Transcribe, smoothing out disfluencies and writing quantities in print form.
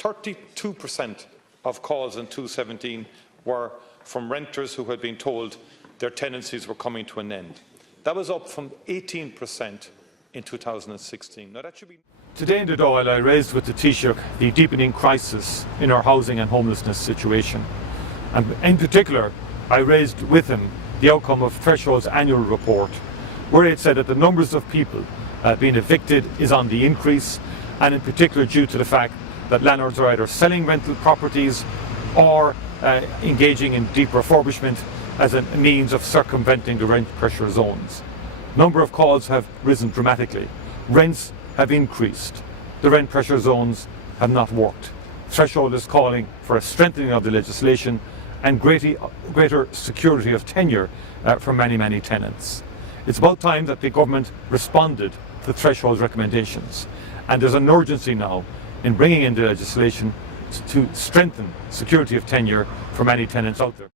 32% of calls in 2017 were from renters who had been told their tenancies were coming to an end. That was up from 18% in 2016. Now, that should be... Today in the Dáil, I raised with the Taoiseach the deepening crisis in our housing and homelessness situation. And in particular, I raised with him the outcome of Threshold's annual report, where it said that the numbers of people being evicted is on the increase, and in particular due to the fact that landlords are either selling rental properties or engaging in deep refurbishment as a means of circumventing the rent pressure zones. Number of calls have risen dramatically. Rents have increased. The rent pressure zones have not worked. Threshold is calling for a strengthening of the legislation and greater security of tenure for many, many tenants. It's about time that the government responded to Threshold's recommendations, and there's an urgency now in bringing in the legislation to strengthen security of tenure for many tenants out there.